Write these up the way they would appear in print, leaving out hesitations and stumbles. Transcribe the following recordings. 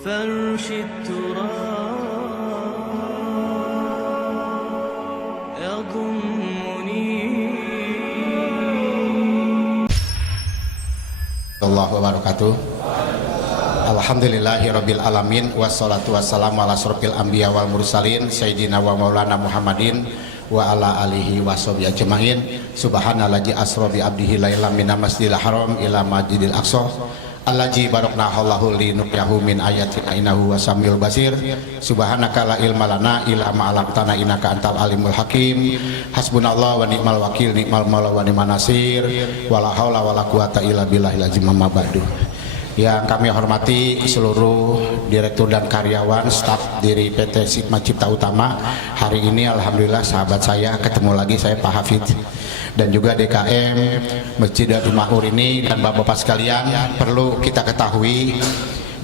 فرش التراب يضمني. Allahu wabarakatuh. Alhamdulillahi rabbil alamin, wassalatu wassalamu ala asrofil anbiya wal mursalin sayyidina wa maulana Muhammadin wa ala alihi washabihi ajmain. Subhanallazi asra bi abdihi lailan minal masjidil haram ila masjidil aqsa allazi barakna haulahu linuriyahu min ayatina innahu wasamil basir. Subhanaka la ilma lana illa ma 'allamtana innaka antal alimul hakim. Hasbunallahu wa ni'mal wakil, ni'mal maula wa ni'man nasir. Wala haula wala quwata illa billahil azim. Amma ba'du. Yang kami hormati seluruh direktur dan karyawan staf dari PT Sigma Cipta Utama. Hari ini alhamdulillah sahabat saya ketemu lagi, saya Pak Hafid, dan juga DKM Masjid Darul Ma'mur ini. Dan bapak-bapak sekalian, perlu kita ketahui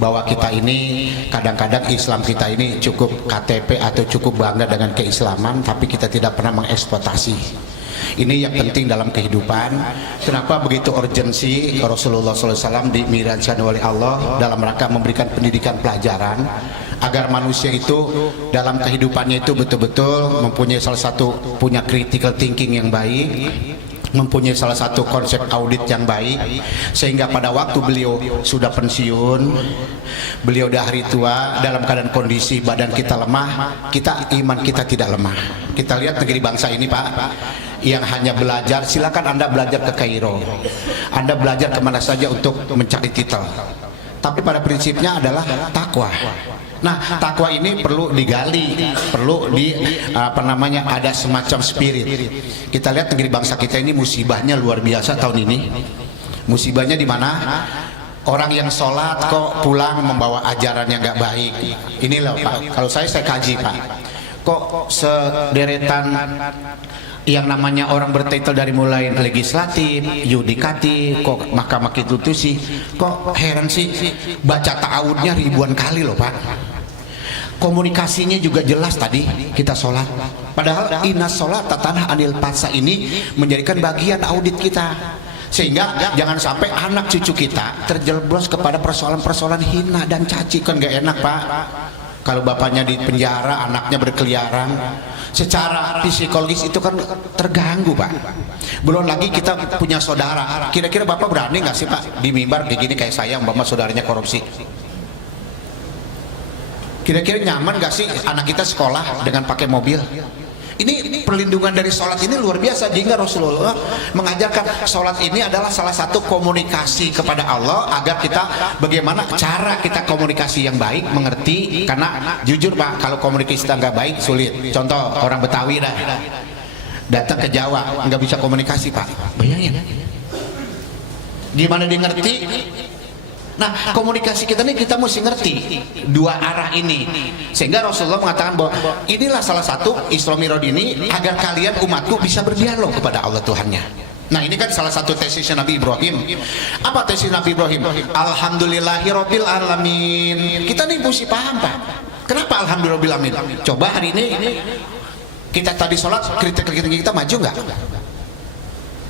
bahwa kita ini kadang-kadang Islam kita ini cukup KTP atau cukup bangga dengan keislaman, tapi kita tidak pernah mengeksploitasi. Ini yang penting dalam kehidupan. Kenapa begitu urgensi Rasulullah SAW dimirajkan oleh Allah dalam rangka memberikan pendidikan pelajaran agar manusia itu dalam kehidupannya itu betul-betul mempunyai salah satu punya critical thinking yang baik, mempunyai salah satu konsep audit yang baik, sehingga pada waktu beliau sudah pensiun, beliau dah hari tua, dalam keadaan kondisi badan kita lemah, iman kita tidak lemah. Kita lihat negeri bangsa ini Pak, yang hanya belajar, silakan Anda belajar ke Kairo, Anda belajar kemana saja untuk mencari titel, tapi pada prinsipnya adalah takwa. Nah, takwa ini perlu digali, perlu ada semacam spirit. Kita lihat negeri bangsa kita ini musibahnya luar biasa tahun ini. Musibahnya di mana? Orang yang sholat kok pulang membawa ajaran yang gak baik. Ini loh Pak, kalau saya kaji Pak, kok sederetan yang namanya orang bertitel dari mulai legislatif, yudikatif, kok mahkamah konstitusi, kok heran sih baca ta'awudnya ribuan kali loh Pak. Komunikasinya juga jelas tadi kita sholat. Padahal inna sholat tanah anil fahsya ini menjadikan bagian audit kita, sehingga jangan sampai anak cucu kita terjerumus kepada persoalan-persoalan hina dan caci. Kan gak enak Pak kalau bapaknya di penjara, anaknya berkeliaran. Secara psikologis itu kan terganggu Pak. Belum lagi kita punya saudara. Kira-kira Bapak berani nggak sih Pak di mimbar kayak gini kayak saya, umpama saudaranya korupsi? Kira-kira nyaman nggak sih anak kita sekolah dengan pakai mobil? Ini perlindungan dari sholat ini luar biasa. Sehingga Rasulullah mengajarkan sholat ini adalah salah satu komunikasi kepada Allah, agar kita bagaimana cara kita komunikasi yang baik, mengerti. Karena jujur Pak, kalau komunikasi kita nggak baik sulit. Contoh orang Betawi datang ke Jawa nggak bisa komunikasi Pak, bayangin gimana dia ngerti. Nah, komunikasi kita nih kita mesti ngerti dua arah ini, sehingga Rasulullah mengatakan bahwa inilah salah satu Isra Mi'raj ini agar kalian umatku bisa berdialog kepada Allah Tuhannya. Nah, ini kan salah satu tesisnya Nabi Ibrahim. Apa tesis Nabi Ibrahim? Alhamdulillahirabbil alamin. Kita nih mesti paham Pak, kenapa alhamdulillahirabbil alamin. Coba hari ini kita tadi sholat, kritik kita maju nggak?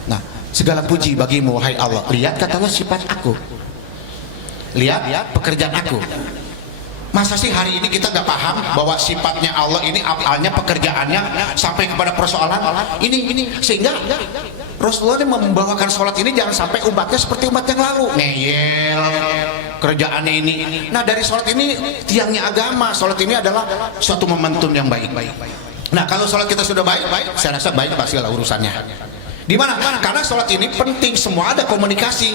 Nah, segala puji bagimu wahai Allah. Lihat kata Allah sifat aku, lihat pekerjaan aku. Masa sih hari ini kita nggak paham bahwa sifatnya Allah ini, afalnya, pekerjaannya sampai kepada persoalan ini, sehingga Rasulullah membawakan sholat ini jangan sampai umatnya seperti umat yang lalu, ngeyel kerjaannya ini. Nah, dari sholat ini tiangnya agama. Sholat ini adalah suatu momentum yang baik. Nah, kalau sholat kita sudah baik, saya rasa baik pasti segala urusannya. Di mana? Karena sholat ini penting, semua ada komunikasi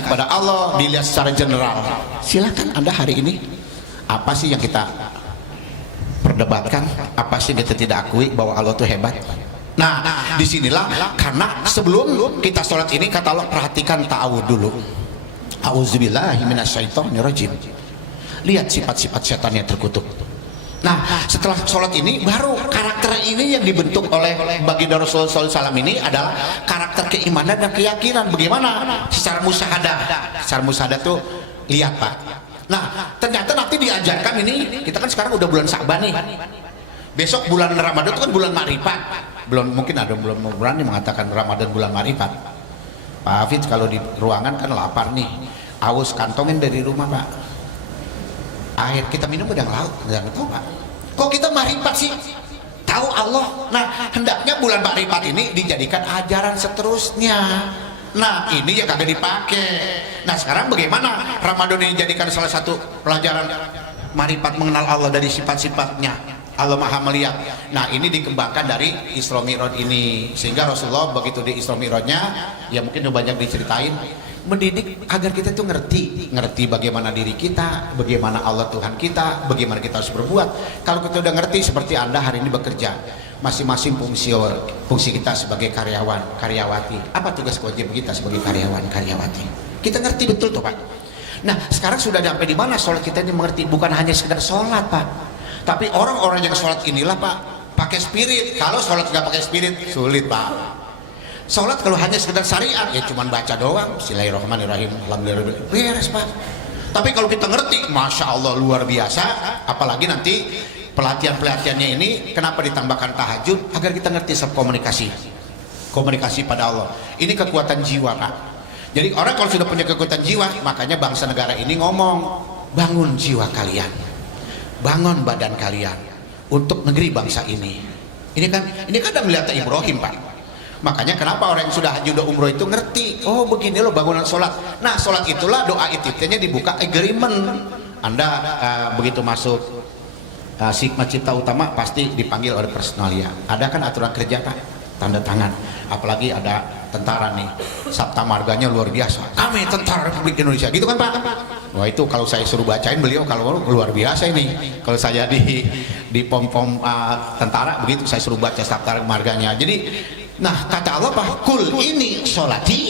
kepada Allah dilihat secara general. Silakan Anda hari ini apa sih yang kita perdebatkan, apa sih yang kita tidak akui bahwa Allah itu hebat. Nah, disinilah karena sebelum kita sholat ini kata Allah, perhatikan ta'awud dulu. A'udzubillahi minasyaitonirrajim. Lihat sifat-sifat setan yang terkutuk. Nah, setelah sholat ini baru karakter ini yang dibentuk oleh baginda Rasulullah SAW ini adalah karakter keimanan dan keyakinan. Bagaimana? Secara musyahadah. Secara musyahadah tuh lihat Pak. Nah, ternyata nanti diajarkan ini, kita kan sekarang udah bulan Sa'ban nih. Besok bulan Ramadan itu kan bulan Ma'rifat. Mungkin ada belum berani mengatakan Ramadan bulan Ma'rifat. Pak Hafidz kalau di ruangan kan lapar nih, aus, kantongin dari rumah Pak. air, kita minum udang laut, nggak tahu Pak. Kok kita marifat sih? Tahu Allah. Nah, hendaknya bulan Makrifat ini dijadikan ajaran seterusnya. Nah, ini ya kagak dipakai. Nah, sekarang bagaimana Ramadan ini dijadikan salah satu pelajaran marifat mengenal Allah dari sifat-sifatnya. Allah Maha melihat. Nah, ini dikembangkan dari Isra Mi'raj ini. Sehingga Rasulullah begitu di Isra Mi'rajnya, ya mungkin banyak diceritain, mendidik agar kita tuh ngerti bagaimana diri kita, bagaimana Allah Tuhan kita, bagaimana kita harus berbuat. Kalau kita udah ngerti, seperti Anda hari ini bekerja, masing-masing fungsi kita sebagai karyawan, karyawati. Apa tugas kewajiban kita sebagai karyawan, karyawati? Kita ngerti betul tuh Pak. Nah, sekarang sudah sampai di mana sholat kita ini mengerti, bukan hanya sekedar sholat Pak, tapi orang-orang yang sholat inilah Pak pakai spirit. Kalau sholat nggak pakai spirit sulit Pak. Sholat kalau hanya sekedar syariat ya cuman baca doang, Bismillahirrahmanirrahim, alhamdulillah, beres Pak. Tapi kalau kita ngerti, masya Allah luar biasa. Apalagi nanti pelatihan-pelatihannya ini kenapa ditambahkan tahajud, agar kita ngerti komunikasi pada Allah. Ini kekuatan jiwa Pak. Jadi orang kalau sudah punya kekuatan jiwa, makanya bangsa negara ini ngomong, bangun jiwa kalian, bangun badan kalian untuk negeri bangsa ini. Ini kadang melihat Ibrahim Pak. Makanya kenapa orang yang sudah haji udah umroh itu ngerti, oh begini loh bangunan sholat. Nah, sholat itulah doa itifnya dibuka agreement. Anda begitu masuk Sigma Cipta Utama pasti dipanggil oleh personalia. Ada kan aturan kerja Pak, tanda tangan. Apalagi ada tentara nih, Sabta Marganya luar biasa, kami tentara Republik Indonesia, gitu kan Pak. Wah, itu kalau saya suruh bacain beliau kalau luar biasa ini. Kalau saya di pom-pom tentara begitu saya suruh baca Sabta Marganya. Jadi nah kata Allah Pak, kul ini sholati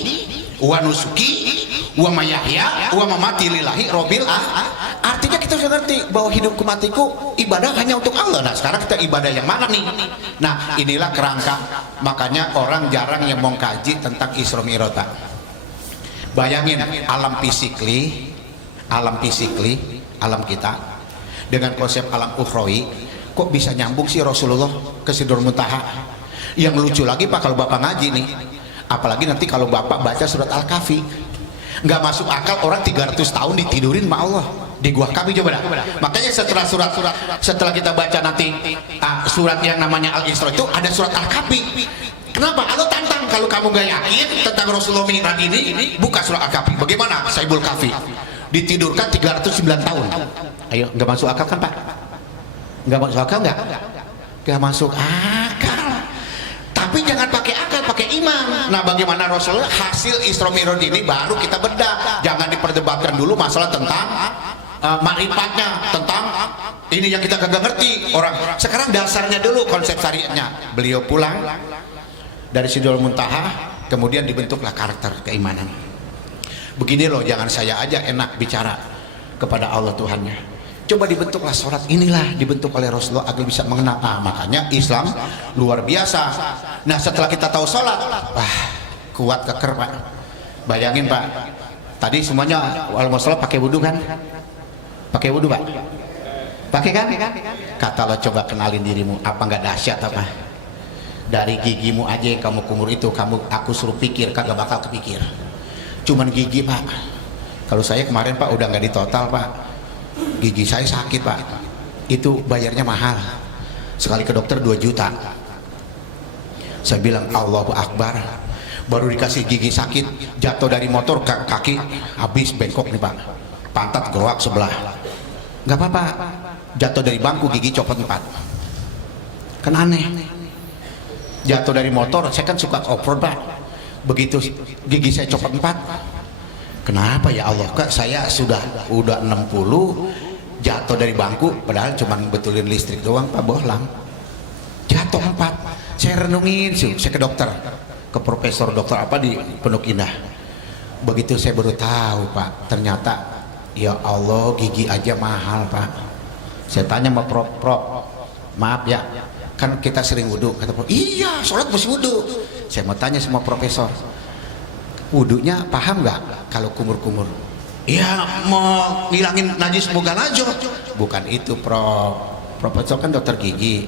wa nusuki wa mayahya wa mamati lillahi robbil. Artinya kita sudah ngerti bahwa hidupku matiku ibadah hanya untuk Allah. Nah, sekarang kita ibadah yang mana nih? Nah, inilah kerangka. Makanya orang jarang yang mau kaji tentang Isra Mi'raj. Bayangin alam fisikli, alam kita dengan konsep alam ukhrawi, kok bisa nyambung sih Rasulullah ke Sidratul Muntaha? Yang lucu lagi Pak, kalau Bapak ngaji nih, apalagi nanti kalau Bapak baca surat Al-Kahfi, nggak masuk akal orang 300 tahun ditidurin sama Allah di gua Kahfi. Coba dah. Makanya setelah kita baca nanti surat yang namanya Al-Isra itu ada surat Al-Kahfi. Kenapa? Allah tantang, kalau kamu nggak yakin tentang Rasulullah Mi'raj ini, buka surat Al-Kahfi. Bagaimana Saibul Kahfi ditidurkan 309 tahun? Ayo, nggak masuk akal kan Pak? Nggak masuk akal nggak masuk akal. Tapi jangan pakai akal, pakai iman. Nah, bagaimana Rasulullah hasil Isra Mi'raj ini baru kita bedah. Jangan diperdebatkan dulu masalah tentang makrifatnya, tentang ini yang kita kagak ngerti orang. Sekarang dasarnya dulu konsep syariatnya. Beliau pulang dari Sidratul Muntaha, kemudian dibentuklah karakter keimanan. Begini loh, jangan saya aja enak bicara kepada Allah Tuhannya. Coba dibentuklah sholat, inilah dibentuk oleh Rasulullah agar bisa mengenal. Makanya Islam luar biasa. Nah, setelah kita tahu sholat, wah kuat keker Pak. Bayangin Pak, tadi semuanya waalaikumsalam pakai wudhu kan? Pakai wudhu Pak? Pakai kan? Kata lo, coba kenalin dirimu, apa nggak dahsyat apa? Dari gigimu aja yang kamu kumur itu, aku suruh pikir kagak bakal kepikir. Cuman gigi Pak. Kalau saya kemarin Pak udah nggak ditotal Pak. Gigi saya sakit Pak, itu bayarnya mahal, sekali ke dokter 2 juta. Saya bilang Allahu Akbar, baru dikasih gigi sakit, jatuh dari motor kaki habis bengkok nih Pak, pantat goak sebelah. Nggak apa-apa, jatuh dari bangku gigi copot 4, kan aneh. Jatuh dari motor, saya kan suka off-road Pak, begitu gigi saya copot 4, kenapa ya Allah Kak, saya udah 60 jatuh dari bangku, padahal cuma betulin listrik doang Pak, bohlam jatuh 4. Saya renungin sih, saya ke dokter, ke profesor dokter apa di Pondok Indah. Begitu saya baru tahu Pak, ternyata ya Allah gigi aja mahal Pak. Saya tanya sama prof, maaf ya, kan kita sering wudhu. Kata prof, iya sholat mesti wudhu. Saya mau tanya sama profesor, wudhunya paham nggak kalau kumur-kumur? Ya mau ngilangin najis moga najo. Bukan itu profesor kan dokter gigi.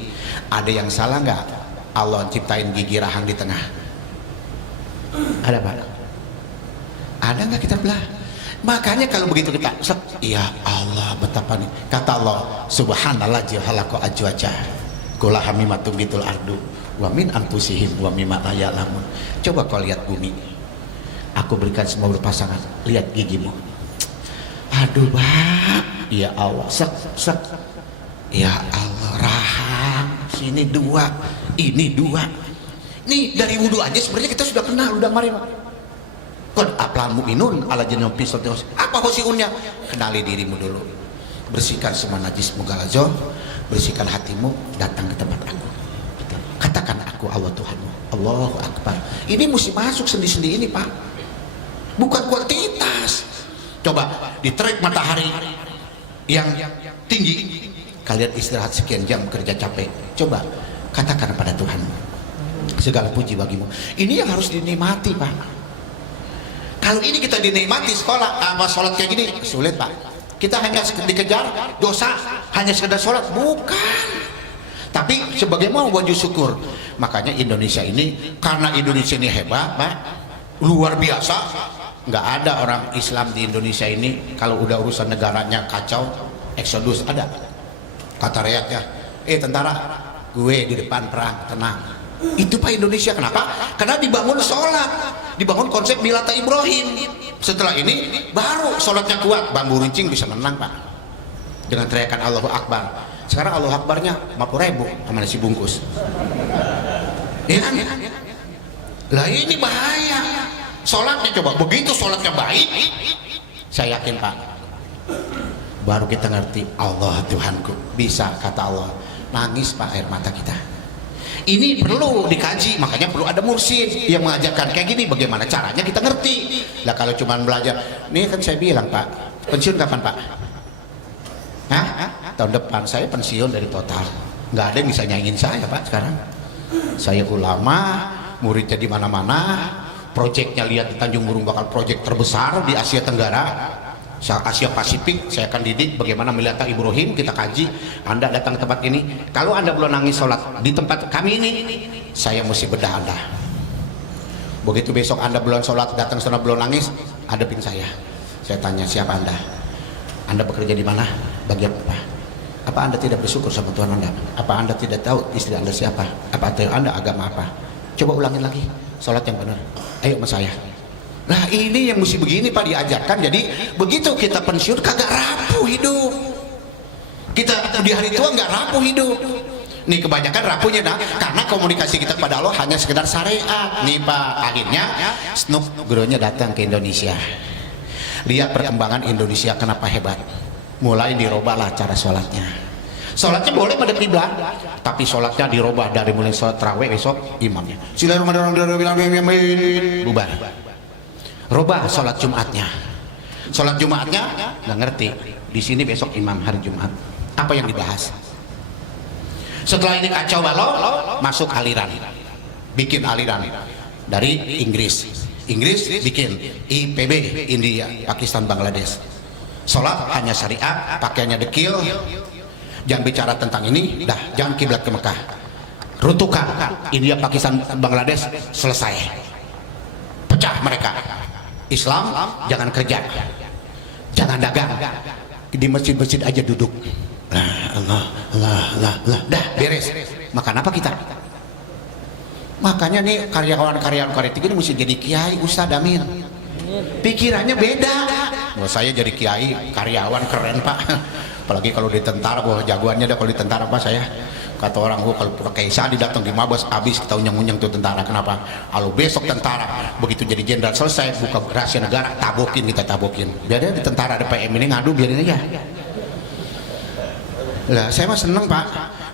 Ada yang salah nggak Allah ciptain gigi rahang di tengah? Ada Pak? Ada nggak kita belah? Makanya kalau begitu kita ya Allah betapa nih. Kata Allah, subhanallah khalaqa ajwaja kulaha mimma tumbitul ardu wa min anfusihim wa mimma la ya'lamun. Coba kau lihat bumi, aku berikan semua berpasangan, lihat gigimu. Aduh Pak, ya Allah, sek sek, ya Allah, rahang, sini dua, ini dua. Nih dari wudhu aja sebenarnya kita sudah kenal, udah kemarin. Qad aflahal mu'minun ala jannati firdaus. Apa khosiunnya? Kenali dirimu dulu, bersihkan semua najis mugalazo, bersihkan hatimu, datang ke tempat aku. Katakan aku Allah Tuhanmu. Allahu Akbar. Ini mesti masuk sendi-sendi ini Pak, bukan kuantitas. Coba di terik matahari yang tinggi, kalian istirahat sekian jam kerja capek, coba katakan pada Tuhanmu, segala puji bagimu. Ini yang harus dinikmati Pak. Kalau ini kita dinikmati sekolah apa sholat kayak gini sulit Pak. Kita hanya dikejar dosa, hanya sekedar sholat, bukan. Tapi sebagai mau wajib syukur. Makanya Indonesia ini, karena Indonesia ini hebat Pak, luar biasa. Nggak ada orang Islam di Indonesia ini kalau udah urusan negaranya kacau, eksodus ada. Kata rakyatnya, tentara, gue di depan perang, tenang. Itu Pak Indonesia. Kenapa? Karena dibangun sholat, dibangun konsep milata Ibrahim. Setelah ini baru sholatnya kuat, bambu runcing bisa menang Pak, dengan teriakan Allahu Akbar. Sekarang Allahu Akbarnya 50.000 sama nasi bungkus, ya kan? Lah ini bahaya. Sholatnya coba, begitu sholatnya baik, saya yakin Pak, baru kita ngerti Allah Tuhanku. Bisa kata Allah, nangis Pak air mata kita. Ini perlu dikaji, makanya perlu ada mursyid yang mengajarkan kayak gini, bagaimana caranya kita ngerti. Lah kalau cuma belajar, nih kan saya bilang Pak, pensiun kapan Pak? Hah? Tahun depan saya pensiun dari total. Nggak ada yang bisa nyaingin saya Pak sekarang. Saya ulama, muridnya di mana-mana, proyeknya lihat di Tanjung Burung bakal proyek terbesar di Asia Tenggara, Asia Pasifik. Saya akan didik bagaimana milata Ibrahim, kita kaji. Anda datang ke tempat ini, kalau Anda belum nangis sholat di tempat kami ini, saya mesti bedah Anda. Begitu besok Anda belum sholat, datang sana belum nangis, hadapin saya. Saya tanya, siapa Anda? Anda bekerja di mana? Bagian apa? Apa Anda tidak bersyukur sama Tuhan Anda? Apa Anda tidak tahu istri Anda siapa? Apa Anda agama apa? Coba ulangin lagi, sholat yang benar. Ayo sama saya. Nah ini yang mesti begini Pak diajarkan. Jadi begitu kita pensiun kagak rapuh hidup. Kita di hari tua nggak rapuh hidup. Nih kebanyakan rapuhnya karena komunikasi kita kepada Allah hanya sekedar syariat. Nih Pak, akhirnya Snoop Grow-nya datang ke Indonesia. Lihat perkembangan Indonesia kenapa hebat. Mulai dirobahlah cara sholatnya. Sholatnya boleh pada kiblat, tapi sholatnya dirobah dari mulai sholat tarawih besok imamnya bubar. Robah sholat Jumatnya. Sholat Jumatnya nggak ngerti. Di sini besok imam hari Jumat. Apa yang dibahas? Setelah ini kacau balau, masuk aliran, bikin aliran dari Inggris. Inggris bikin IPB, India, Pakistan, Bangladesh. Sholat hanya syariat, pakaiannya dekil. Jangan bicara tentang ini, dah jangan kiblat ke Mekah. Rutukan India, Pakistan, Bangladesh, selesai. Pecah mereka. Islam jangan kerja, jangan dagang, di masjid-masjid aja duduk. Allah, dah beres. Makan apa kita? Makanya nih karyawan-karyawan Karyatik ini mesti jadi kiai, Ustadz Amin. Pikirannya beda. Wah, saya jadi kiai, karyawan keren Pak. Apalagi kalau di tentara, wah jagoannya dah kalau di tentara Pak saya. Kata orang, kalau pakai Sadi datang di Mabes habis kita unyeng-unyeng tuh tentara. Kenapa? Kalau besok tentara begitu jadi jenderal selesai buka rahasia negara, tabokin, kita tabokin. Biarnya di tentara ada PM ini ngadu, biarin aja. Lah saya mah seneng Pak.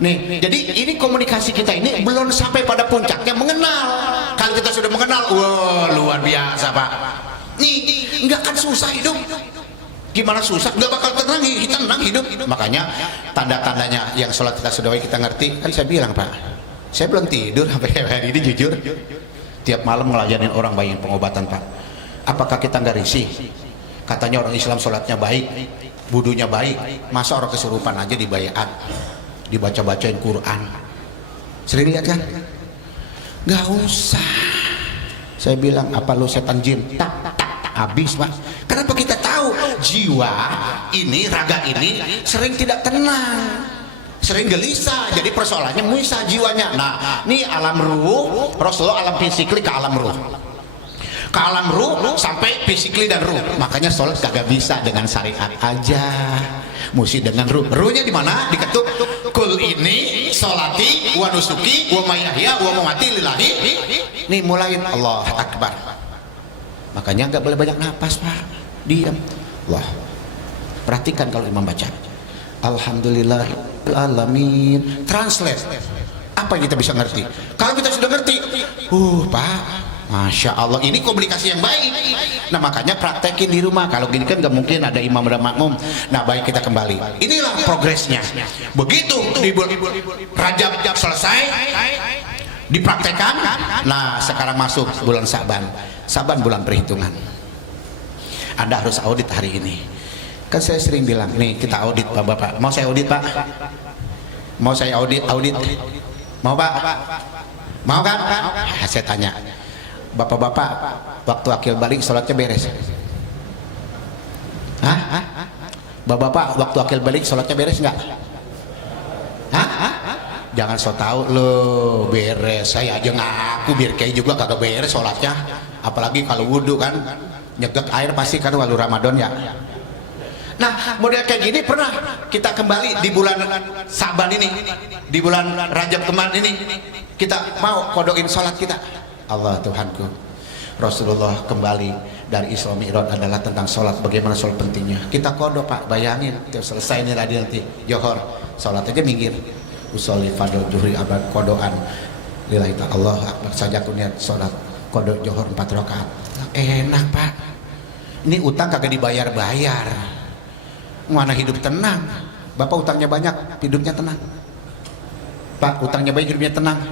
Nih, jadi ini komunikasi kita ini belum sampai pada puncaknya mengenal. Kalau kita sudah mengenal, wah luar biasa Pak. Nih, nggak akan susah hidup. Gimana susah? Nggak bakal tenang hidup. Makanya tanda-tandanya yang sholat kita sudah kita ngerti. Kan saya bilang Pak, saya belum tidur sampai hari ini jujur. Tiap malam ngelayanin orang bayi pengobatan Pak. Apakah kita nggak risih? Katanya orang Islam sholatnya baik, wudunya baik. Masa orang kesurupan aja dibayat, dibaca-bacain Quran. Sering lihat kan? Nggak usah. Saya bilang, apa lu setan jin? Tak habis Pak. Karena Kenapa kita tahu jiwa ini, raga ini sering tidak tenang, sering gelisah. Jadi persoalannya muisa jiwanya. Nah, ini alam ruh, Rasulullah alam fisikli ke alam ruh. Ke alam ruh sampai fisikli dan ruh. Makanya sholat kagak bisa dengan syariat aja, mesti dengan ruh. Ruhnya di mana? Diketuk. Kul ini sholati wa nusuki wa mayahya wa mamati lillahi. Nih mulain Allah Akbar. Makanya nggak boleh banyak napas, Pak. Diam. Wah, perhatikan kalau imam baca Alhamdulillah alamin. Translate. Apa yang kita bisa ngerti? Kalau kita sudah ngerti, Pak, Masya Allah, ini komunikasi yang baik. Nah, makanya praktekin di rumah. Kalau gini kan nggak mungkin ada imam dan makmum. Nah, baik, kita kembali. Inilah progresnya. Begitu di Rajab selesai, dipraktekkan. Nah, sekarang masuk bulan Sa'ban. Sa'ban bulan perhitungan. Anda harus audit hari ini. Kan saya sering bilang, nih kita audit Bapak. Mau saya audit, Pak? Mau saya audit? Mau, Pak? Mau kan? Saya tanya, Bapak-bapak waktu akil balik sholatnya beres? Hah? Bapak-bapak waktu akil balik sholatnya beres nggak? Hah? Jangan so tau lo beres. Saya aja ngaku biar kayak juga kagak beres sholatnya. Apalagi kalau wudhu kan nyegek air pasti kan walau Ramadan ya. Nah, model kayak gini pernah kita kembali di bulan Sa'ban ini, di bulan Rajab kemarin ini, kita mau kodokin sholat kita. Allah Tuhanku, Rasulullah kembali dari Isra Mi'raj adalah tentang sholat, bagaimana sholat pentingnya. Kita kodok, Pak, bayangin selesai ini tadi nanti Johor, sholat aja minggir, usolli fadl juhri abad kodoan lillahi ta'ala akbar saja aku niat sholat kodok Johor 4 rakaat. Enak, Pak, ini utang kagak dibayar-bayar, mana hidup tenang. Bapak utangnya banyak, hidupnya tenang. Pak, utangnya banyak, hidupnya tenang.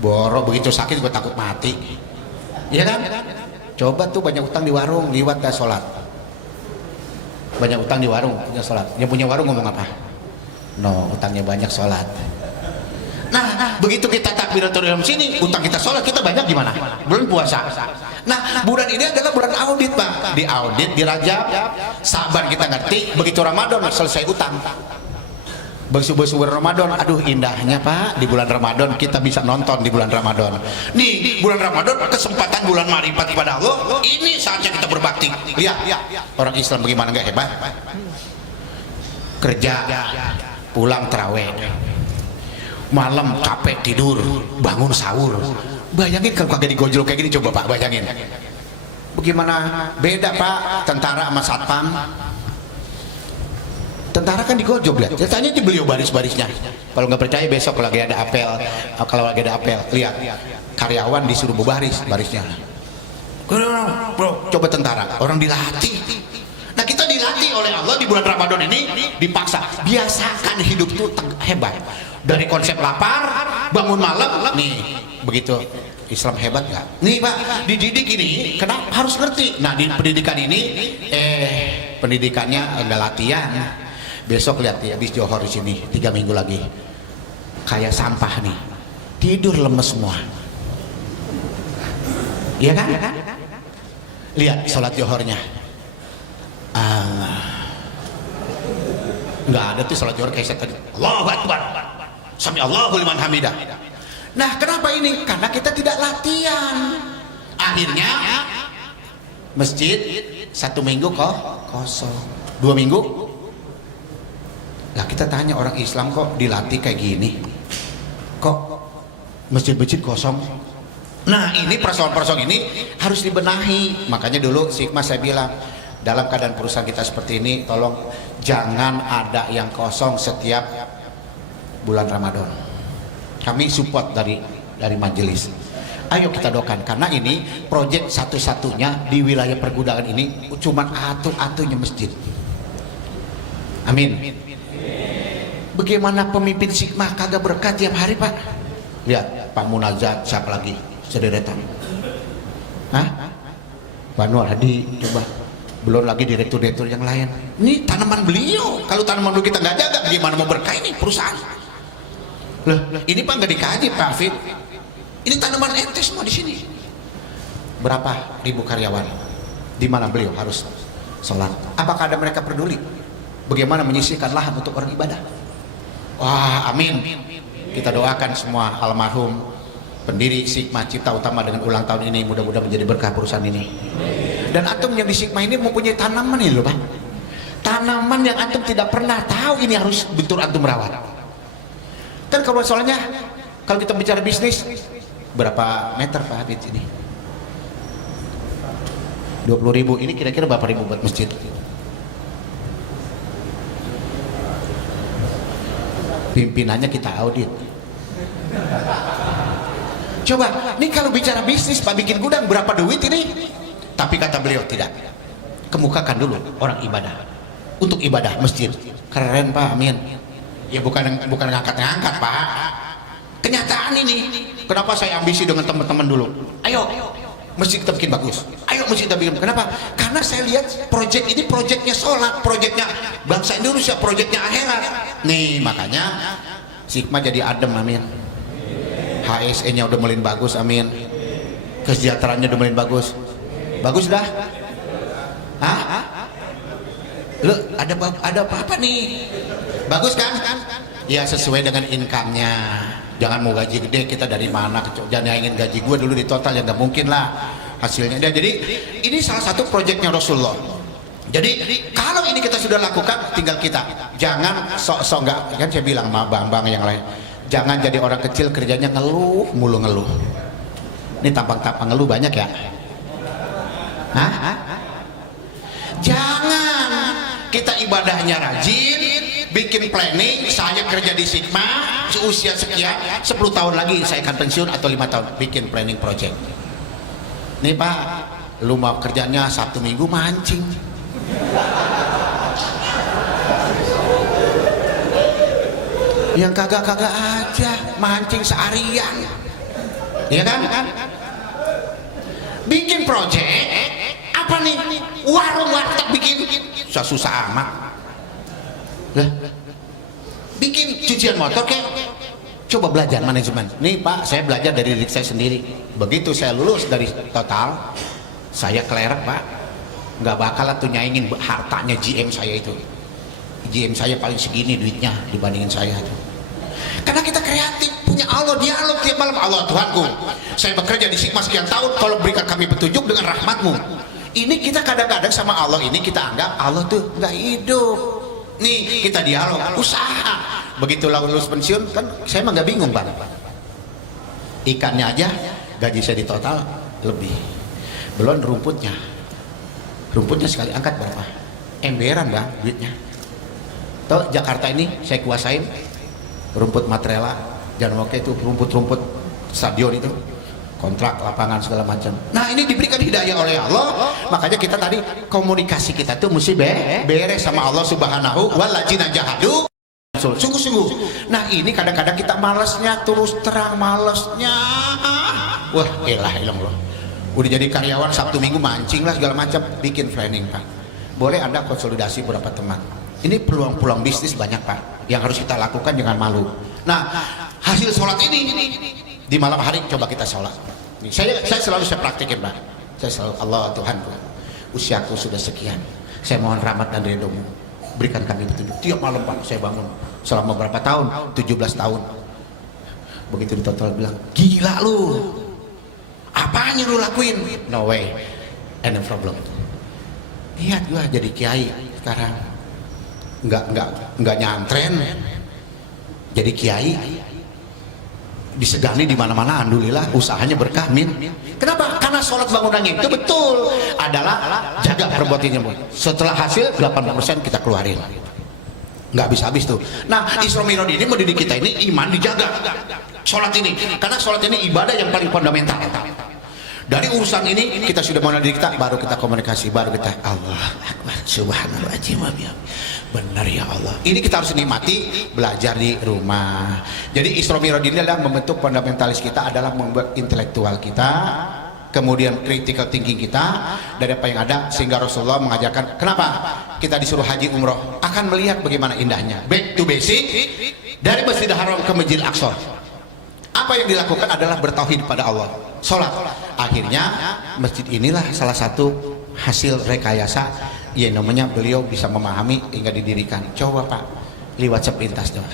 Boro begitu sakit gue takut mati, iya kan? Coba tuh banyak utang di warung, liwat gak sholat. Banyak utang di warung, punya sholat. Yang punya warung ngomong apa? No, utangnya banyak, sholat. Nah, begitu kita takbiratul ihram sini, utang kita sholat kita banyak gimana? Bulan puasa. Nah, bulan ini adalah bulan audit, Pak. Di audit di Rajab, Sa'ban kita ngerti, begitu Ramadan selesai utang. Begitu bulan Ramadan, aduh indahnya, Pak, di bulan Ramadan kita bisa nonton di bulan Ramadan. Nih, bulan Ramadan kesempatan bulan marifat kepada Allah. Ini saatnya kita berbakti. Lihat, orang Islam bagaimana nggak hebat? Kerja, pulang tarawih, malam capek tidur, bangun sahur. Bayangin kalau kagak digojol kayak gini, coba Pak bayangin. Bagaimana beda, Pak, tentara sama satpam? Tentara kan digojol, lihat. Tanya di beliau baris-barisnya. Kalau nggak percaya besok kalau lagi ada apel, lihat karyawan disuruh berbaris barisnya. Bro, coba tentara, orang dilatih. Nah, kita dilatih oleh Allah di bulan Ramadan ini, dipaksa. Biasakan hidup itu hebat. Dari konsep lapar, bangun malam, nih begitu. Islam hebat nggak? Nih, Pak, dididik ini kenapa harus ngerti? Nah, di pendidikan ini pendidikannya ada latihan. Besok lihat ya, habis Johor di sini 3 minggu lagi kayak sampah nih, tidur lemes semua, iya kan? Lihat sholat Johornya, nggak ada tuh sholat Johor kayak saya tadi. Allahu Akbar, sami Allahu liman hamidah. Nah, kenapa ini? Karena kita tidak latihan. Akhirnya masjid 1 minggu kok kosong, 2 minggu. Nah, kita tanya orang Islam kok dilatih kayak gini, kok masjid-masjid kosong. Nah, ini persoalan-persoalan ini harus dibenahi. Makanya dulu Sigma saya bilang, dalam keadaan perusahaan kita seperti ini, tolong jangan ada yang kosong setiap bulan Ramadan. Kami support dari majelis. Ayo kita doakan, karena ini proyek satu-satunya di wilayah pergudangan ini, cuman atu-atunya masjid. Amin. Bagaimana pemimpin Sigma kagak berkat tiap hari, Pak? Lihat Pak Munazat, siapa lagi sederetan? Hah? Pak Nur Hadi, coba. Belum lagi direktur-direktur yang lain. Ini tanaman beliau. Kalau tanaman beliau kita nggak jaga, gimana mau berkah ini perusahaan? Loh, ini Pak nggak dikaji, Pak Fit. Ini tanaman ente semua di sini. Berapa ribu karyawan? Di mana beliau harus sholat. Apakah ada mereka peduli bagaimana menyisihkan lahan untuk orang ibadah? Wah, amin. Kita doakan semua almarhum pendiri Sigma Cipta Utama dengan ulang tahun ini, mudah-mudahan menjadi berkah perusahaan ini. Dan antum yang di Sigma ini mempunyai tanaman ini loh Pak, tanaman yang antum tidak pernah tahu ini harus betul antum rawat. Kan kalau soalnya kalau kita bicara bisnis, berapa meter Pak Habib ini? 20.000, ini kira-kira berapa ribu buat masjid? Pimpinannya kita audit. Coba, nih kalau bicara bisnis Pak bikin gudang berapa duit ini? Tapi kata beliau tidak. Kemukakan dulu orang ibadah. Untuk ibadah masjid. Keren Pak, amin. Ya bukan ngangkat-ngangkat Pak. Kenyataan ini. Kenapa saya ambisi dengan teman-teman dulu? Ayo, masjid kita bikin bagus. Ayo masjid kita bikin. Kenapa? Karena saya lihat proyek ini proyeknya sholat, proyeknya bangsa Indonesia, proyeknya akhirat. Nih makanya Sigma jadi adem, amin. HSE-nya udah mulai bagus, amin. Kesejahteraannya udah mulai bagus. Bagus dah. Hah? Lu ada apa nih? Bagus kan? Ya sesuai dengan income-nya. Jangan mau gaji gede kita dari mana? Jangan ingin gaji gue dulu di total, ya nggak mungkin lah hasilnya. Jadi ini salah satu proyeknya Rasulullah. Jadi kalau ini kita sudah lakukan, tinggal kita jangan sok-sok nggak, kan saya bilang sama bang-bang yang lain, jangan jadi orang kecil kerjanya ngeluh mulu ngeluh. Ini tampang-tampang ngeluh banyak ya. Hah? Jangan, kita ibadahnya rajin, bikin planning. Saya kerja di Sigma usia sekian, 10 tahun lagi saya akan pensiun atau 5 tahun, bikin planning project. Nih Pak, lu mau kerjanya Sabtu Minggu mancing, yang kagak-kagak aja mancing seharian, ya kan? Bikin project apa nih, warung warteg bikin, susah amat lah. Bikin cucian motor kayak, coba belajar manajemen. Nih Pak, saya belajar dari diri saya sendiri. Begitu saya lulus dari total, saya kelerek Pak, nggak bakal tuh nyaingin hartanya GM saya itu. GM saya paling segini duitnya dibandingin saya tuh. Karena kita kreatif, punya Allah, dialog tiap malam. Allah Tuhanku, saya bekerja di Sigma sekian tahun, tolong berikan kami petunjuk dengan rahmatmu. Ini kita kadang-kadang sama Allah ini kita anggap Allah tuh nggak hidup. Nih kita dialog, usaha. Begitu lulus pensiun kan saya mah nggak bingung Bang. Ikannya aja gaji saya di total lebih. Belum rumputnya. Rumputnya sekali angkat berapa? Emberan Bang duitnya. Tuh Jakarta ini saya kuasain rumput Matrela, jangan oke itu rumput-rumput stadion itu, kontrak lapangan segala macam. Nah ini diberikan hidayah oleh Allah, makanya kita tadi komunikasi kita tuh mesti beres sama Allah Subhanahu walladzina jahadu, sungguh-sungguh. Nah ini kadang-kadang kita malasnya, terus terang malasnya, wah elah loh, udah jadi karyawan Sabtu Minggu mancing lah segala macam, bikin planning Pak. Boleh Anda konsolidasi beberapa teman. Ini peluang-peluang bisnis banyak Pak, yang harus kita lakukan, jangan malu. Nah hasil sholat ini di malam hari coba kita sholat. Saya selalu praktikin Pak. Saya selalu, Allah Tuhanku, usiaku sudah sekian, saya mohon rahmat dan ridhomu, berikan kami petunjuk. Tiap malam Pak saya bangun selama berapa tahun, 17 tahun. Begitu di total bilang, gila lu, apanya lu lakuin? No way, and no problem. Lihat gua jadi kiai sekarang, nggak nyantren, jadi kiai, disegani di mana-mana, alhamdulillah usahanya berkah, min. Kenapa? Karena sholat bangunannya itu betul adalah jaga perbuatannya. Setelah hasil 80% kita keluarin, nggak habis-habis tuh. Nah Isra Mi'raj ini mendidik kita ini iman dijaga, sholat ini, karena sholat ini ibadah yang paling fundamental. Dari urusan ini kita sudah mau diri kita, baru kita komunikasi, baru kita Allah Akbar, Subhanallah, benar ya Allah. Ini kita harus nikmati belajar di rumah. Jadi Isra Mi'raj ini adalah membentuk fundamentalis kita, adalah membuat intelektual kita, kemudian critical thinking kita dari apa yang ada, sehingga Rasulullah mengajarkan kenapa kita disuruh haji umroh, akan melihat bagaimana indahnya. Back to basic, dari Masjidil Haram ke Masjidil Aqsa. Apa yang dilakukan adalah bertauhid pada Allah, sholat. Akhirnya masjid inilah salah satu hasil rekayasa ya namanya beliau bisa memahami hingga didirikan. Coba Pak, liwat sepintas doang.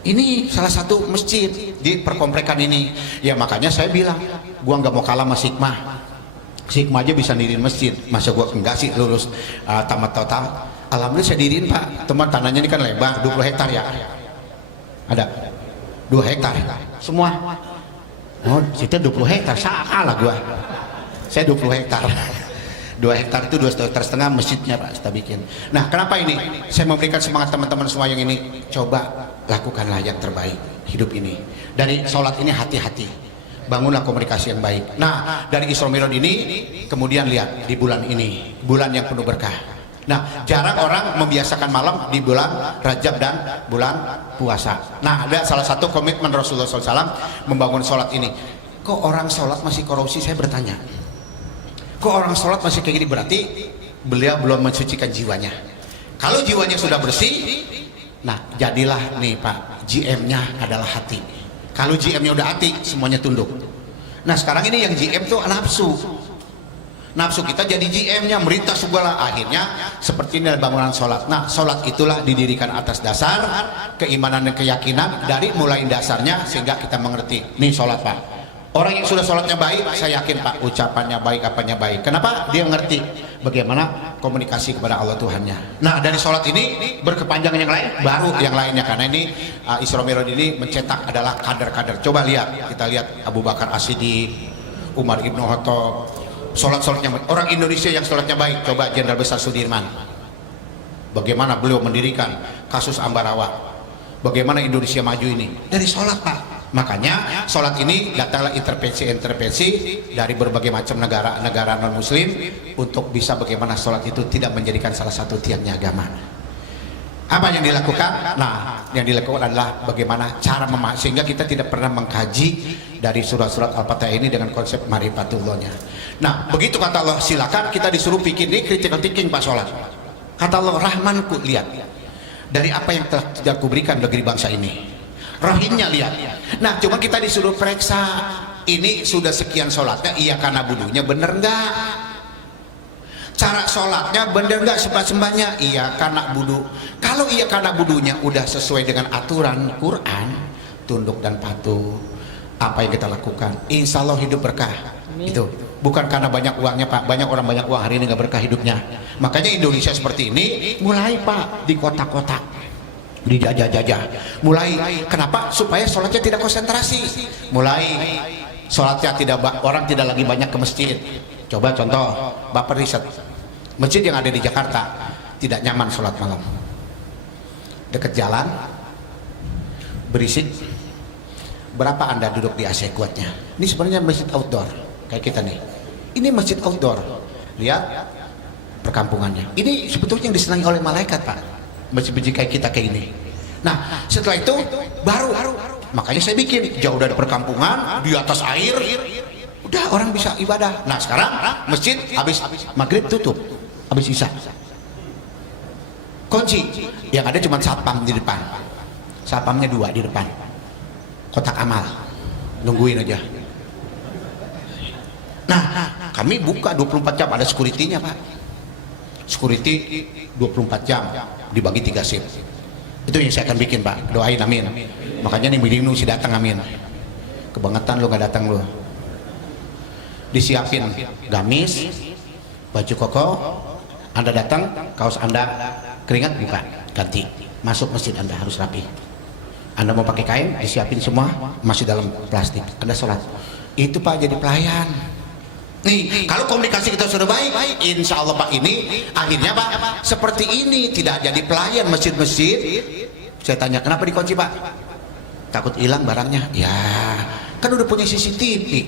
Ini salah satu masjid di perkomplekan ini. Ya makanya saya bilang, gua nggak mau kalah sama Sigma. Sigma aja bisa diriin masjid, masa gua enggak sih lulus tamat total. Alhamdulillah saya diriin Pak. Teman tanahnya ini kan lebar 20 hektar ya. Ada 2 hektar semua. Oh, situ 20 hektar, salah gua. Saya 20 hektar. 2 hektar itu 2,5 hektar masjidnya Pak kita bikin. Nah kenapa ini saya memberikan semangat teman-teman semua yang ini, coba lakukanlah yang terbaik hidup ini. Dari sholat ini hati-hati, bangunlah komunikasi yang baik. Nah dari Isra Mi'raj ini kemudian lihat di bulan ini, bulan yang penuh berkah. Nah jarang orang membiasakan malam di bulan Rajab dan bulan puasa. Nah ada salah satu komitmen Rasulullah SAW membangun sholat ini. Kok orang sholat masih korupsi, saya bertanya. Kok orang sholat masih kayak gini, berarti beliau belum mensucikan jiwanya. Kalau jiwanya sudah bersih, nah jadilah nih Pak, GM-nya adalah hati. Kalau GM-nya udah hati, semuanya tunduk. Nah sekarang ini yang GM tuh nafsu. Nafsu kita jadi GM-nya, merintah segala. Akhirnya seperti ini bangunan sholat. Nah sholat itulah didirikan atas dasar keimanan dan keyakinan dari mulai dasarnya sehingga kita mengerti. Nih sholat Pak. Orang yang sudah sholatnya baik, saya yakin Pak, ucapannya baik, apanya baik. Kenapa? Dia ngerti bagaimana komunikasi kepada Allah Tuhannya. Nah dari sholat ini berkepanjangan yang lain, baru yang lainnya. Karena ini Isra Mi'raj ini mencetak adalah kader-kader. Coba lihat, kita lihat Abu Bakar As-Siddiq, Umar Ibn Khattab, sholatnya orang Indonesia yang sholatnya baik. Coba Jenderal Besar Sudirman, bagaimana beliau mendirikan kasus Ambarawa, bagaimana Indonesia maju ini dari sholat Pak. Makanya sholat ini datanglah intervensi dari berbagai macam negara non muslim untuk bisa bagaimana sholat itu tidak menjadikan salah satu tiangnya agama. Apa yang dilakukan? Nah yang dilakukan adalah bagaimana cara sehingga kita tidak pernah mengkaji dari surat-surat Al-Fatihah ini dengan konsep marifatullahnya. Nah begitu kata Allah, silakan kita disuruh pikir, ini critical thinking Pak sholat. Kata Allah, Rahmanku, lihat dari apa yang telah tidak kuberikan negeri bangsa ini, Rahimnya lihat. Nah cuma kita disuruh periksa, ini sudah sekian sholatnya, iya karena budunya bener enggak, cara sholatnya bener enggak, sembah-sembahnya iya karena budu. Kalau iya karena budunya udah sesuai dengan aturan Quran, tunduk dan patuh, apa yang kita lakukan insya Allah hidup berkah. Itu bukan karena banyak uangnya Pak. Banyak orang banyak uang hari ini nggak berkah hidupnya. Makanya Indonesia seperti ini mulai Pak di kota-kota dijajah-jajah. Mulai kenapa? Supaya sholatnya tidak konsentrasi. Mulai sholatnya orang tidak lagi banyak ke masjid. Coba contoh, Bapak riset masjid yang ada di Jakarta tidak nyaman sholat malam, dekat jalan, berisik. Berapa Anda duduk di AC kuatnya? Ini sebenarnya masjid outdoor kayak kita nih. Ini masjid outdoor. Lihat perkampungannya. Ini sebetulnya yang disenangi oleh malaikat Pak, masjid-masjid kayak kita kayak ini. Nah setelah itu baru makanya saya bikin jauh dari perkampungan, di atas air, udah orang bisa ibadah. Nah sekarang masjid habis maghrib tutup, habis isya kunci, yang ada cuma satpam di depan, satpamnya 2 di depan, kotak amal nungguin aja. Nah kami buka 24 jam, ada security-nya Pak, security 24 jam dibagi 3 shift. Itu yang saya akan bikin Pak, doain amin. Makanya nih milih si datang amin. Kebangetan lu nggak datang lu. Disiapin gamis, baju koko, Anda datang, kaos Anda keringat buka, ganti, masuk masjid Anda harus rapi. Anda mau pakai kain, disiapin semua, masih dalam plastik. Anda sholat. Itu Pak jadi pelayan. Nih, kalau komunikasi kita sudah baik, insya Allah Pak, ini akhirnya Pak seperti ini, tidak jadi pelayan masjid-masjid. Saya tanya, kenapa dikunci Pak? Takut hilang barangnya. Ya, kan udah punya CCTV.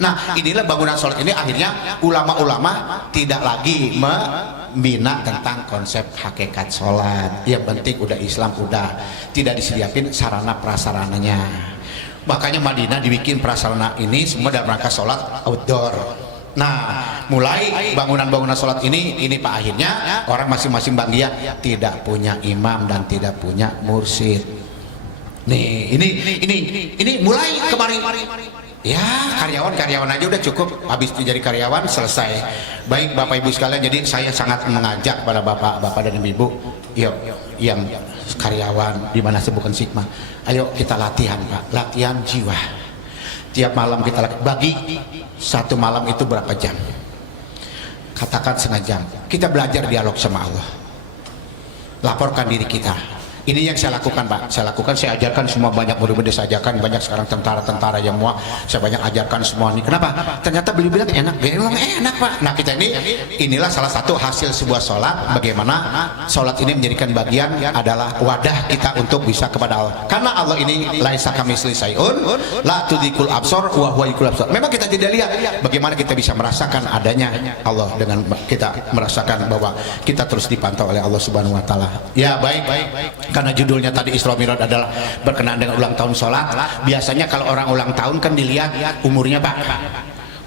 Nah, inilah bangunan sholat ini akhirnya ulama-ulama tidak lagi membina tentang konsep hakikat sholat. Yang penting udah Islam, udah tidak disediakan sarana prasarananya. Makanya Madinah dibikin prasarana ini semua dalam rangka sholat outdoor. Nah mulai bangunan-bangunan sholat ini Pak, akhirnya orang masing-masing bagian tidak punya imam dan tidak punya mursyid. Nih ini mulai kemarin Ya, karyawan aja udah cukup. Habis jadi karyawan selesai. Baik Bapak Ibu sekalian, jadi saya sangat mengajak pada Bapak dan Ibu, yuk yang karyawan di mana bukan Sigma, ayo kita latihan Pak, latihan jiwa. Tiap malam kita bagi satu malam itu berapa jam? Katakan setengah jam. Kita belajar dialog sama Allah. Laporkan diri kita. Ini yang saya lakukan Pak, saya ajarkan semua, banyak murid-murid saya ajarkan, banyak sekarang tentara-tentara yang mau saya banyak ajarkan semua ini. Kenapa? Ternyata beliau bilang enak, memang enak Pak. Nah kita inilah salah satu hasil sebuah sholat, bagaimana sholat ini menjadikan bagian adalah wadah kita untuk bisa kepada Allah. Karena Allah ini laisa kamitslihi syai'un, la tudrikul absar wa huwa yudrikul absar. Memang kita tidak lihat, bagaimana kita bisa merasakan adanya Allah dengan kita merasakan bahwa kita terus dipantau oleh Allah Subhanahu wa taala. Ya baik. Karena judulnya tadi Isra Mi'raj adalah berkenaan dengan ulang tahun sholat. Biasanya kalau orang ulang tahun kan dilihat umurnya Pak.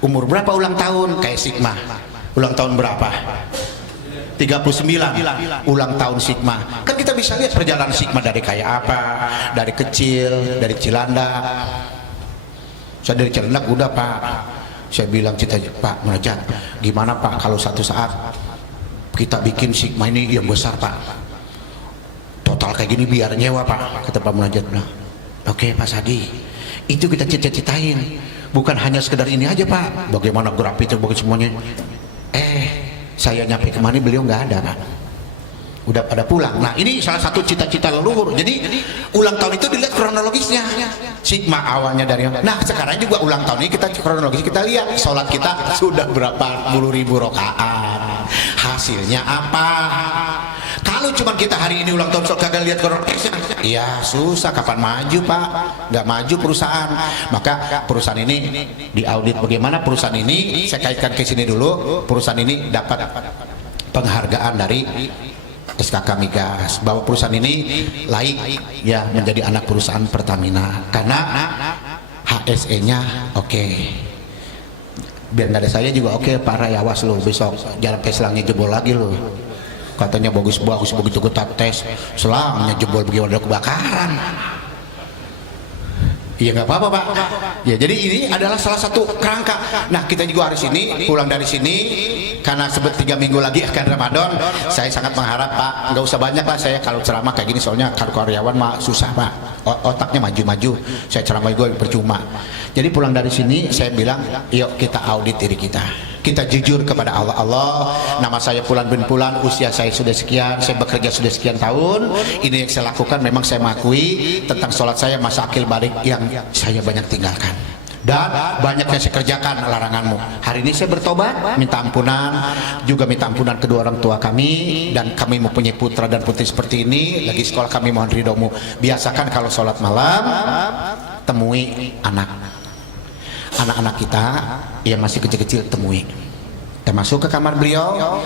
Umur berapa ulang tahun? Kayak Sigma. Ulang tahun berapa? 39. Ulang tahun Sigma. Kan kita bisa lihat perjalanan Sigma dari kayak apa, dari kecil, dari Cilandak. Saya dari Cilandak udah Pak. Saya bilang cita Pak Munajat, gimana Pak kalau satu saat kita bikin Sigma ini yang besar Pak, total kayak gini biar nyewa Pak, kata Pak Munajat. Nah, oke Pak Sadi, itu kita cita-citain, bukan hanya sekedar ini aja Pak, bagaimana grafis bagaimana semuanya. Saya nyampe kemana beliau nggak ada Pak, udah pada pulang. Nah ini salah satu cita-cita leluhur. Jadi ulang tahun itu dilihat kronologisnya. Sigma awalnya dari, nah sekarang juga ulang tahun ini kita kronologis, kita lihat sholat kita sudah berapa puluh ribu rakaat, hasilnya apa. Kalau cuma kita hari ini ulang tahun sok kagak lihat kronologisnya, ya susah, kapan maju Pak? Nggak maju perusahaan. Maka perusahaan ini diaudit bagaimana perusahaan ini, saya kaitkan ke sini dulu. Perusahaan ini dapat penghargaan dari SKK Migas bahwa perusahaan ini layak ya menjadi anak perusahaan Pertamina karena HSE-nya oke. Biar nggak ada saya juga oke. Pak Ray, awas lo besok jalan selangnya jebol lagi lo. Katanya bagus begitu kita tes selangnya jebol bagaimana kebakaran. Iya nggak apa-apa Pak. Ya jadi ini adalah salah satu kerangka. Nah kita juga hari ini pulang dari sini karena sebut 3 minggu lagi akan Ramadan. Saya sangat mengharap Pak, nggak usah banyak lah saya kalau ceramah kayak gini, soalnya karyawan mah susah Pak, otaknya maju-maju. Saya ceramah gue percuma. Jadi pulang dari sini saya bilang, yuk kita audit diri kita. Kita jujur kepada Allah. Nama saya Fulan bin Fulan, usia saya sudah sekian, saya bekerja sudah sekian tahun. Ini yang saya lakukan, memang saya mengakui tentang sholat saya masa akil balik yang saya banyak tinggalkan dan banyak yang saya kerjakan laranganmu. Hari ini saya bertobat, minta ampunan, juga minta ampunan kedua orang tua kami, dan kami mempunyai putra dan putri seperti ini. Lagi sekolah kami mohon ridhomu. Biasakan kalau sholat malam temui anak-anak kita yang masih kecil-kecil, temui. Kita masuk ke kamar beliau,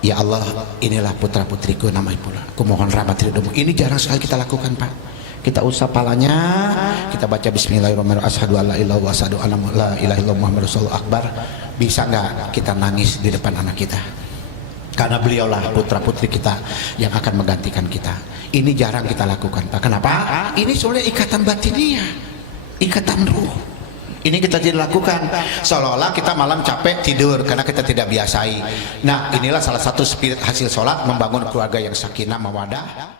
ya Allah inilah putra putriku nama ibu, aku mohon rahmat ridhomu. Ini jarang sekali kita lakukan Pak. Kita usap palanya, kita baca bismillahirrahmanirrahim, asyhadu alla ilaha illallah wa asyhadu anna la ilaha illallah muhammadur rasulullah akbar. Bisa nggak kita nangis di depan anak kita? Karena beliaulah putra putri kita yang akan menggantikan kita. Ini jarang kita lakukan Pak. Kenapa? Ini soalnya ikatan batiniah, ikatan ruh. Ini kita tidak lakukan, seolah-olah kita malam capek tidur karena kita tidak biasai. Nah inilah salah satu spirit hasil sholat, membangun keluarga yang sakinah mawadah.